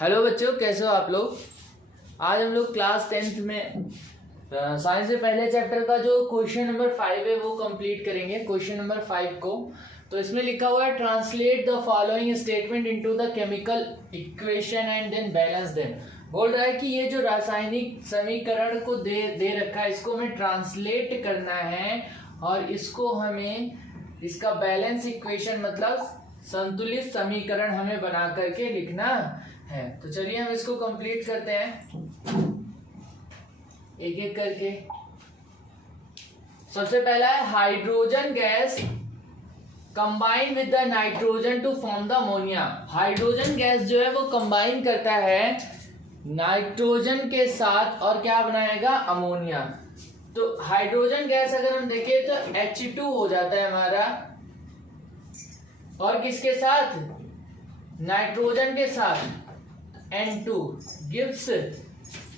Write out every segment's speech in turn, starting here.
Hello बच्चों, कैसे हो आप लोग। आज हम लोग क्लास 10th में साइंस के पहले चैप्टर का जो क्वेश्चन नंबर 5 है वो कंप्लीट करेंगे। क्वेश्चन नंबर 5 को तो इसमें लिखा हुआ है translate the following statement into the chemical equation and then balance them. बोल रहा है कि ये जो रासायनिक समीकरण को दे रखा है इसको हमें ट्रांसलेट करना है और इसको हमें इसका बैलेंस इक्वेशन मतलब संतुलित समीकरण हमें बना करके लिखना है। तो चलिए हम इसको कंप्लीट करते हैं एक एक करके। सबसे पहला है hydrogen gas combine with the nitrogen to form the ammonia. Hydrogen gas जो है वो कंबाइन करता है नाइट्रोजन के साथ और क्या बनाएगा, अमोनिया। तो हाइड्रोजन गैस अगर हम देखें तो H2 हो जाता है हमारा, और किसके साथ, नाइट्रोजन के साथ N2 गिव्स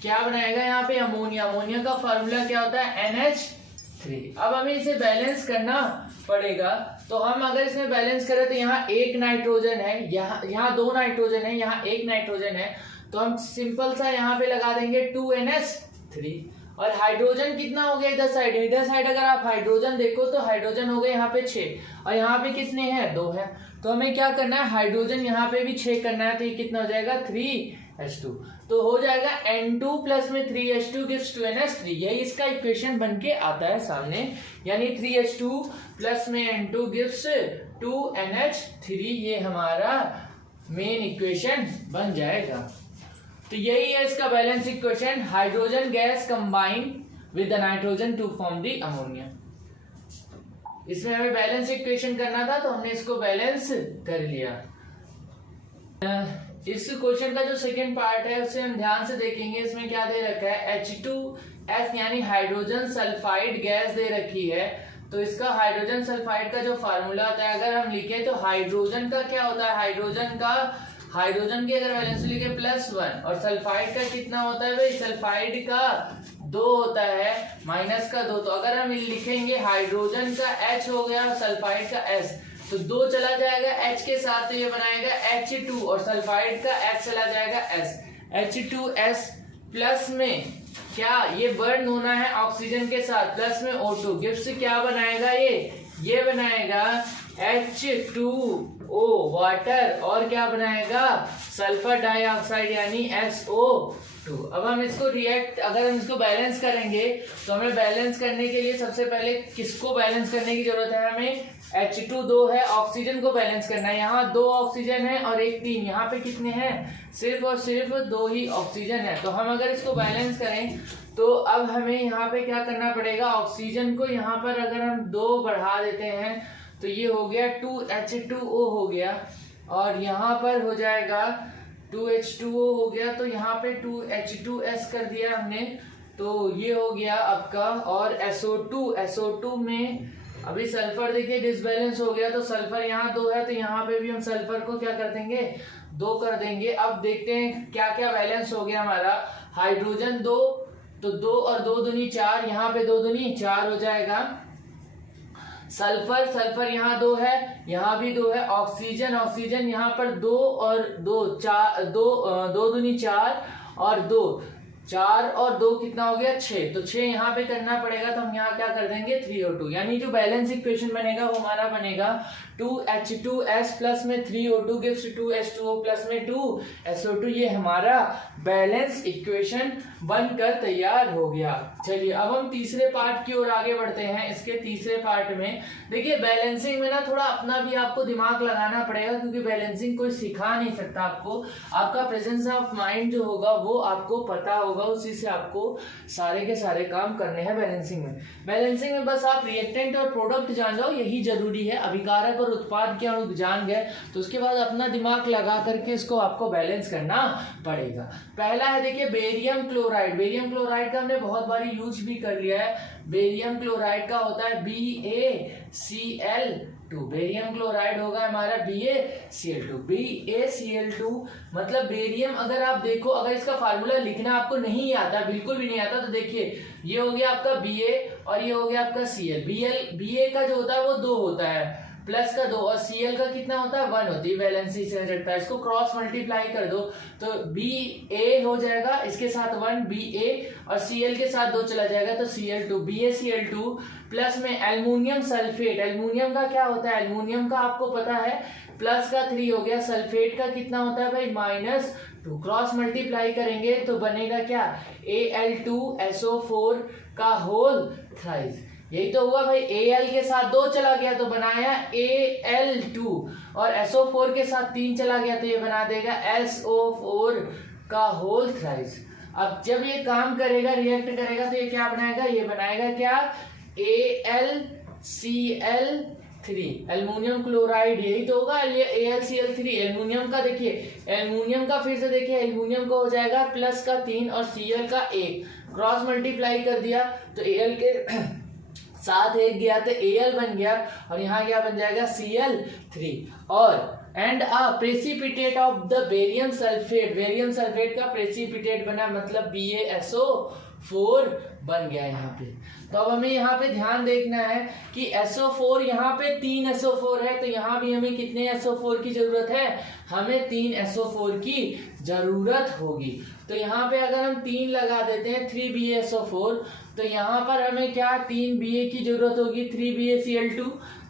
क्या बनाएगा यहाँ पे, अमोनिया। अमोनिया का फार्मूला क्या होता है, NH3। अब हमें इसे बैलेंस करना पड़ेगा। तो हम अगर इसमें बैलेंस करें तो यहाँ एक नाइट्रोजन है, यहाँ दो नाइट्रोजन है, यहाँ एक नाइट्रोजन है, तो हम सिंपल सा यहाँ पे लगा देंगे 2NH3। और हाइड्रोजन कितना हो गया इधर साइड अगर आप हाइड्रोजन देखो तो हाइड्रोजन हो गए यहाँ पे 6 और यहाँ पे कितने हैं, 2 है। तो हमें क्या करना है, हाइड्रोजन यहाँ पे भी 6 करना है। तो ये कितना हो जाएगा, 3H2। तो हो जाएगा N2 प्लस में 3H2 गिव्स 2NH3। यही इसका इक्वेशन बन के आता है सामने, यानी 3H2 प्लस में N2 गिव्स 2NH3। ये हमारा मेन इक्वेशन बन जाएगा। तो यही है इसका balance equation, hydrogen gas combine with the nitrogen to form the ammonia. इसमें हमें बैलेंस इक्वेशन करना था तो हमने इसको बैलेंस कर लिया। इस क्वेश्चन का जो सेकंड पार्ट है उसे हम ध्यान से देखेंगे। इसमें क्या दे रखा है, H2S यानी हाइड्रोजन सल्फाइड गैस दे रखी है। तो इसका हाइड्रोजन सल्फाइड का जो फार्मूला होता है अगर हम लिखे तो हाइड्रोजन का क्या होता है, हाइड्रोजन की अगर वैलेंसी लिखे +1 और सल्फाइड का कितना होता है भाई, सल्फाइड का 2 होता है, माइनस का 2। तो अगर हम लिखेंगे हाइड्रोजन का H हो गया और सल्फाइड का S, तो 2 चला जाएगा H के साथ, तो ये बनाएगा H2 और सल्फाइड का H चला जाएगा S। H2S प्लस में क्या, ये बर्न होना है ऑक्सीजन के साथ, प्लस में O2 गिव्स क्या बनाएगा, ये बनाएगा H2O वाटर और क्या बनाएगा, सल्फर डाइऑक्साइड यानी SO2। अब हम इसको अगर हम इसको बैलेंस करेंगे तो हमें बैलेंस करने के लिए सबसे पहले किसको बैलेंस करने की जरूरत है, हमें H2 2 है, ऑक्सीजन को बैलेंस करना है। यहाँ 2 ऑक्सीजन है और 1 3, यहाँ पे कितने हैं, सिर्फ और सिर्फ 2 ही ऑक्सीजन है। तो हम अगर इसको बैलेंस करें तो अब हमें यहाँ पे क्या करना पड़ेगा, ऑक्सीजन को यहाँ पर अगर हम 2 बढ़ा देते हैं तो ये हो गया 2H2O हो गया, और यहाँ पर हो जाएगा 2H2O हो गया, तो यहाँ पे 2H2S कर दिया हमने, तो ये हो गया आपका। और SO2 में अभी सल्फर देखिए डिसबैलेंस हो गया, तो सल्फर यहाँ 2 है, तो यहाँ पे भी हम सल्फर को क्या कर देंगे, 2 कर देंगे। अब देखते हैं क्या क्या बैलेंस हो गया हमारा। हाइड्रोजन 2, तो 2 और 2 दूनी 4, यहाँ पे 2 दूनी 4 हो जाएगा। सल्फर यहाँ 2 है, यहाँ भी 2 है। ऑक्सीजन यहाँ पर 2 और 2 4, 2 दूनी 4 और 2 4 और 2 कितना हो गया, 6। तो 6 यहाँ पे करना पड़ेगा, तो हम यहाँ क्या कर देंगे 3O2, यानी जो बैलेंस इक्वेशन बनेगा वो हमारा बनेगा 2H2S प्लस में 3O2 गिव्स 2H2O प्लस में 2SO2। ये हमारा बैलेंस इक्वेशन बनकर तैयार हो गया। चलिए अब हम तीसरे पार्ट की ओर आगे बढ़ते हैं। इसके तीसरे पार्ट में देखिए बैलेंसिंग में ना थोड़ा अपना भी आपको दिमाग लगाना पड़ेगा, क्योंकि बैलेंसिंग कोई सिखा नहीं सकता आपको। आपका प्रेजेंस ऑफ माइंड जो होगा वो आपको पता होगा, उसी से आपको सारे के सारे काम करने हैं बैलेंसिंग में बस आप रिएक्टेंट और प्रोडक्ट जान जाओ, यही जरूरी है। अभिकारक और उत्पाद क्या जान गए तो उसके बाद अपना दिमाग लगा करके इसको आपको बैलेंस करना पड़ेगा। पहला है देखिए बेरियम क्लोराइड का हमने बहुत बारी यूज भी कर लिया है। बेरियम क्लोराइड का होता है BaCl2। बेरियम क्लोराइड होगा हमारा BaCl2 मतलब बेरियम। अगर आप देखो, अगर इसका फार्मूला लिखना आपको नहीं आता, बिल्कुल भी नहीं आता, तो देखिए ये हो गया आपका Ba और ये हो गया आपका Cl। Ba का जो होता है वो 2 होता है, प्लस का 2 और Cl का कितना होता है 1 होती है, वैलेंसी से हटता है। इसको क्रॉस मल्टीप्लाई कर दो तो Ba हो जाएगा, इसके साथ 1 Ba और Cl के साथ 2 चला जाएगा तो Cl2 BaCl2 प्लस में एल्युमिनियम सल्फेट। एल्युमिनियम का क्या होता है, एल्युमिनियम का आपको पता है प्लस का 3 हो गया, सल्फेट का कितना होता है भाई -2। क्रॉस मल्टीप्लाई करेंगे तो बनेगा क्या Al2SO4 का होल थ्राइस। यही तो हुआ भाई, Al के साथ 2 चला गया तो बनाया Al2 और SO4 के साथ 3 चला गया तो ये बना देगा SO4 का होल थ्राइस। अब जब ये काम करेगा, रिएक्ट करेगा तो ये क्या बनाएगा, ये बनाएगा क्या AlCl3 एल्युमिनियम क्लोराइड। यही तो होगा ये AlCl3 एल्युमिनियम का। देखिए एल्युमिनियम का फिर से देखिए, एल्युमिनियम का हो जाएगा प्लस का 3 और Cl का 1, क्रॉस मल्टीप्लाई कर दिया तो Al के साथ 1 गया तो Al बन गया और यहाँ क्या बन जाएगा Cl3 और and a precipitate of the barium sulphate. Barium sulphate का प्रेसिपिटेट बना मतलब BaSO4 बन गया यहाँ पे। तो अब हमें यहाँ पे ध्यान देखना है कि SO4 यहाँ पे 3 SO4 है तो यहाँ भी हमें कितने SO4 की जरूरत है, हमें 3 SO4 की जरूरत होगी। तो यहाँ पे अगर हम 3 लगा देते हैं 3BaSO4 तो यहाँ पर हमें क्या 3 Ba की जरूरत होगी, 3BaCl2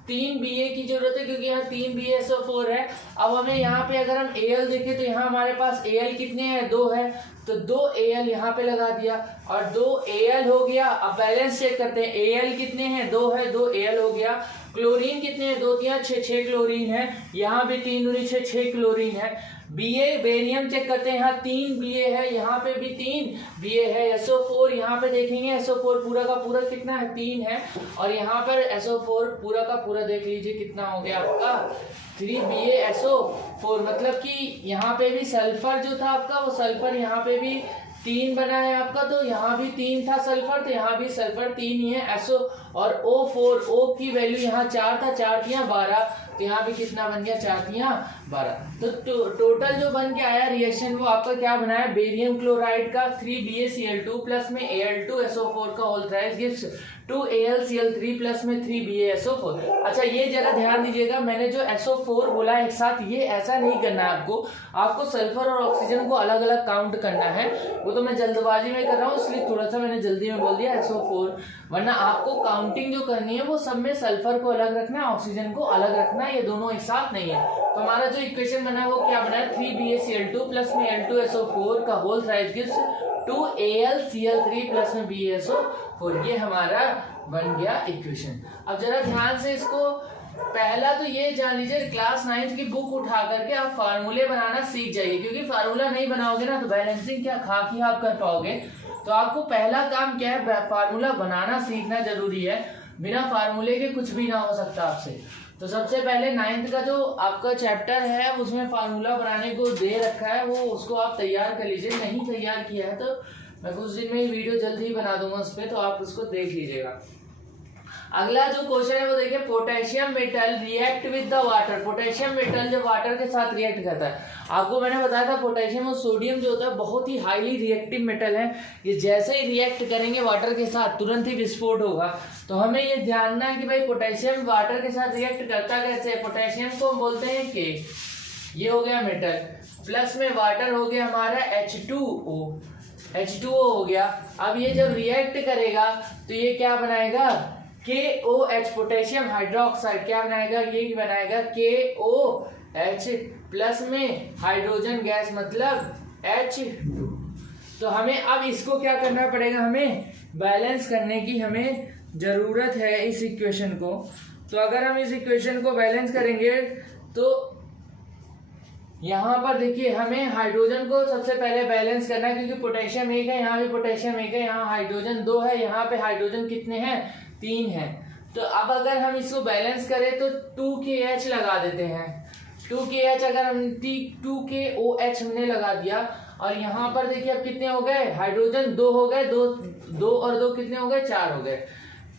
3 Ba की जरूरत है क्योंकि यहाँ 3 BaSO4 है। अब हमें यहाँ पे अगर हम Al देखें तो यहाँ हमारे पास Al कितने हैं 2 है तो 2 Al यहाँ पे लगा दिया और 2 Al हो गया। अब बैलेंस चेक करते हैं, Al कितने हैं 2 है, 2 Al हो गया। क्लोरीन कितने हैं 2 3 6 क्लोरीन है, यहाँ भी 3 दूनी 6 क्लोरीन है। Ba बेरियम चेक करते हैं, यहाँ 3 Ba है, यहाँ पे भी 3 Ba है। SO4 यहाँ पे देखेंगे SO4 पूरा का पूरा कितना है 3 है और यहाँ पर SO4 पूरा का पूरा देख लीजिए कितना हो गया आपका 3BaSO4। मतलब कि यहाँ पे भी सल्फर जो था आपका वो सल्फर यहाँ पे भी 3 बना है आपका, तो यहाँ भी 3 था सल्फर तो यहाँ भी सल्फर 3 ही है। SO और O4 O की वैल्यू यहाँ 4 था, 4 3 12 तो यहाँ भी कितना बन गया 4 3 12। तो टोटल जो बन के आया रिएक्शन वो आपका क्या बना है, बेरियम क्लोराइड का 3BaCl2 प्लस में Al2SO4 का whole thrice gives 2AlCl3 plus में 3BaSO4। अच्छा ये जरा ध्यान दीजिएगा, मैंने जो SO4 बोला एक साथ, ये ऐसा नहीं करना है आपको सल्फर और ऑक्सीजन को अलग अलग काउंट करना है। वो तो मैं जल्दबाजी में कर रहा हूँ इसलिए थोड़ा सा मैंने जल्दी में बोल दिया SO4, वरना आपको काउंटिंग जो करनी है वो सब में सल्फर को अलग रखना है, ऑक्सीजन को अलग रखना है, ये दोनों एक साथ नहीं है। तो हमारा जो इक्वेशन बना है वो क्या बना है 3BaCl2 प्लस में Al2SO4 का whole thrice gives 2AlCl3 plus में BaSO4। ये हमारा बन गया इक्वेशन। अब जरा ध्यान से इसको, पहला तो ये जान लीजिए क्लास 9th की बुक उठा करके आप फार्मूले बनाना सीख जाइए, क्योंकि फार्मूला नहीं बनाओगे ना तो बैलेंसिंग क्या खाक ही आप कर पाओगे। तो आपको पहला काम क्या है, फार्मूला बनाना सीखना जरूरी है, बिना फार्मूले के कुछ भी ना हो सकता आपसे। तो सबसे पहले 9th का जो आपका चैप्टर है उसमें फार्मूला बनाने को दे रखा है, वो उसको आप तैयार कर लीजिए। नहीं तैयार किया है तो मैं कुछ दिन में वीडियो जल्दी ही बना दूंगा उस पर, तो आप उसको देख लीजिएगा। अगला जो क्वेश्चन है वो देखिए, potassium metal react with the water. Potassium metal जब वाटर के साथ रिएक्ट करता है, आपको मैंने बताया था पोटेशियम और सोडियम जो होता है बहुत ही हाईली रिएक्टिव मेटल है, ये जैसे ही रिएक्ट करेंगे वाटर के साथ तुरंत ही विस्फोट होगा। तो हमें ये जानना है कि भाई पोटेशियम वाटर के साथ रिएक्ट करता कैसे है। पोटेशियम को हम बोलते हैं कि ये हो गया मेटल, प्लस में वाटर हो गया हमारा H2O हो गया। अब ये जब रिएक्ट करेगा तो ये क्या बनाएगा KOH, पोटेशियम हाइड्रोक्साइड क्या बनाएगा, ये बनाएगा KOH प्लस में हाइड्रोजन गैस मतलब H2। तो हमें अब इसको क्या करना पड़ेगा, हमें बैलेंस करने की हमें जरूरत है इस इक्वेशन को। तो अगर हम इस इक्वेशन को बैलेंस करेंगे तो यहाँ पर देखिए हमें हाइड्रोजन को सबसे पहले बैलेंस करना है, क्योंकि पोटेशियम 1 है, यहाँ भी पोटेशियम 1 है, यहाँ हाइड्रोजन 2 है, यहाँ पे हाइड्रोजन कितने हैं 3 है। तो अब अगर हम इसको बैलेंस करें तो 2KH लगा देते हैं। 2KH अगर हम 2KOH हमने लगा दिया और यहाँ पर देखिए अब कितने हो गए, हाइड्रोजन 2 हो गए, 2 और 2 कितने हो गए 4 हो गए।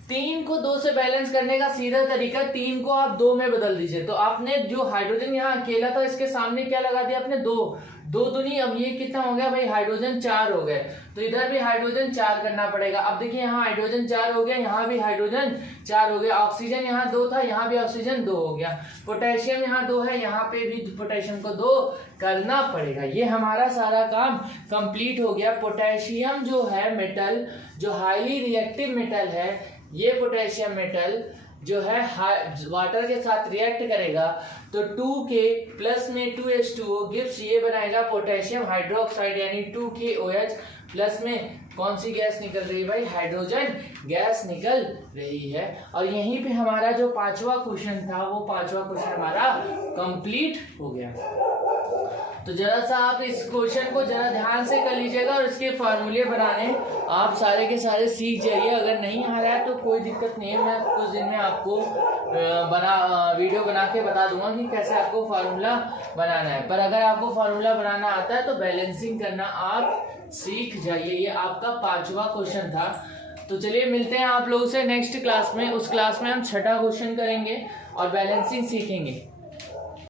3 को 2 से बैलेंस करने का सीधा तरीका, 3 को आप 2 में बदल दीजिए। तो आपने जो हाइड्रोजन यहाँ अकेला था इसके सामने क्या लगा दिया आपने, 2 2 दूनी, अब ये कितना हो गया भाई, हाइड्रोजन 4 हो गए। तो इधर भी हाइड्रोजन 4 करना पड़ेगा। अब देखिए यहाँ हाइड्रोजन 4 हो गया, यहाँ भी हाइड्रोजन 4 हो गया। ऑक्सीजन यहाँ 2 था, यहाँ भी ऑक्सीजन 2 हो गया। पोटेशियम यहाँ 2 है, यहाँ पे भी पोटेशियम को 2 करना पड़ेगा। ये हमारा सारा काम कंप्लीट हो गया। पोटेशियम जो है मेटल, जो हाईली रिएक्टिव मेटल है, ये पोटेशियम मेटल जो है वाटर के साथ रिएक्ट करेगा तो 2K प्लस में 2H2O गिव्स, ये बनाएगा पोटेशियम हाइड्रोक्साइड यानी 2KOH प्लस में कौन सी गैस निकल रही है भाई, हाइड्रोजन गैस निकल रही है। और यहीं पे हमारा जो 5वां क्वेश्चन था वो 5वां क्वेश्चन हमारा कंप्लीट हो गया। तो जरा सा आप इस क्वेश्चन को जरा ध्यान से कर लीजिएगा और इसके फार्मूले बनाने आप सारे के सारे सीख जाइए। अगर नहीं आ रहा है तो कोई दिक्कत नहीं है, मैं कुछ दिन में आपको वीडियो बना के बता दूंगा कि कैसे आपको फार्मूला बनाना है। पर अगर आपको फार्मूला बनाना आता है तो बैलेंसिंग करना आप सीख जाइए। ये आपका 5वां क्वेश्चन था। तो चलिए मिलते हैं आप लोगों से नेक्स्ट क्लास में। उस क्लास में हम 6ठा क्वेश्चन करेंगे और बैलेंसिंग सीखेंगे।